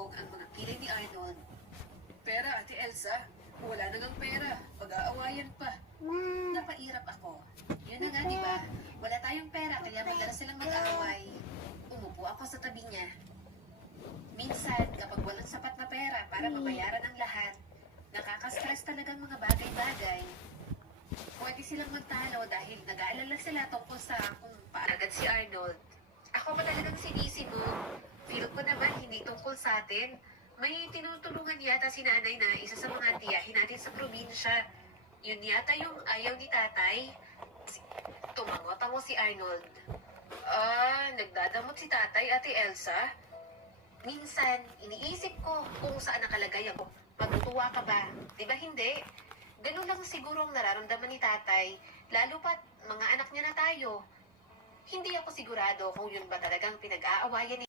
Sumalubog ang mga kilay ni Arnold. Pera, Ate Elsa. Wala na ngang pera. Pag-aawayan pa. Napairap ako. Yun na nga, di ba? Wala tayong pera, kaya madalas silang mag-aaway. Umupo ako sa tabi niya. Minsan, kapag walang sapat na pera para mabayaran ang lahat, nakaka-stress talagang mga bagay-bagay. Pwede silang magtalo dahil nag-aalala sila tungkol sa kung paagad si Arnold. Ako pa talagang sinisi mo. Feel ko naman hindi tungkol sa atin. May tinutulungan yata si nanay na isa sa mga tiyahin natin sa probinsya. Yun yata yung ayaw ni tatay. Tumango-tango si Arnold. Nagdadamot si tatay, Ate Elsa? Minsan, iniisip ko kung saan nakalagay ako. Matutuwa ka ba? Di ba hindi? Ganun lang siguro ang nararamdaman ni tatay, lalo pat mga anak niya na tayo. Hindi ako sigurado kung yun ba talagang pinag-aawayan ni